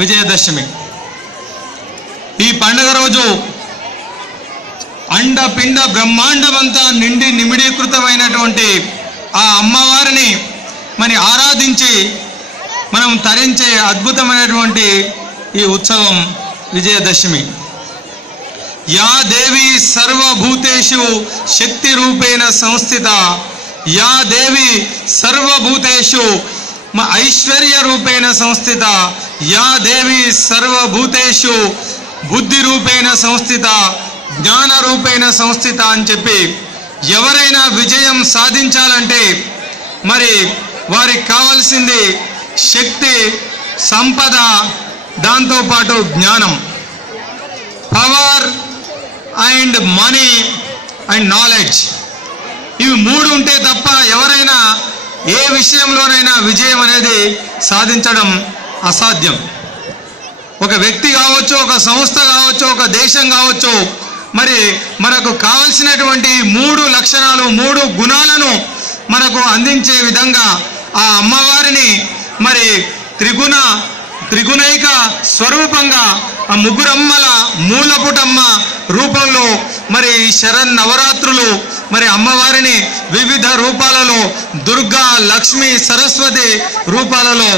విజయదశమి ఈ పండుగ రోజు అండపిండ బ్రహ్మాండమంతా నిండి నిమిడీకృతమైనటువంటి ఆ అమ్మవారిని మరి ఆరాధించి మనం తరించే అద్భుతమైనటువంటి ఈ ఉత్సవం విజయదశమి. యా దేవి సర్వభూతేషు శక్తి రూపేణ సంస్థిత, యా దేవి సర్వభూతేషు ఐశ్వర్య రూపేణ సంస్థిత, యా దేవి సర్వభూతేషు బుద్ధి రూపేణ సంస్థిత, జ్ఞాన రూపేణ సంస్థిత అని చెప్పి ఎవరైనా విజయం సాధించాలంటే మరి వారికి కావాల్సింది శక్తి, సంపద, దాంతోపాటు జ్ఞానం, power and money and knowledge. ఇవి మూడు ఉంటే తప్ప ఎవరైనా ఏ విషయంలోనైనా విజయం అనేది సాధించడం అసాధ్యం. ఒక వ్యక్తి కావచ్చు, ఒక సంస్థ కావచ్చు, ఒక దేశం కావచ్చు, మరి మనకు కావలసినటువంటి మూడు లక్షణాలు, మూడు గుణాలను మనకు అందించే విధంగా ఆ అమ్మవారిని మరి త్రిగుణైక స్వరూపంగా ఆ ముగ్గురమ్మల మూలపుటమ్మ రూపంలో మరి శరన్నవరాత్రులు మరి అమ్మవారిని వివిధ రూపాలలో దుర్గా, లక్ష్మి, సరస్వతి రూపాలలో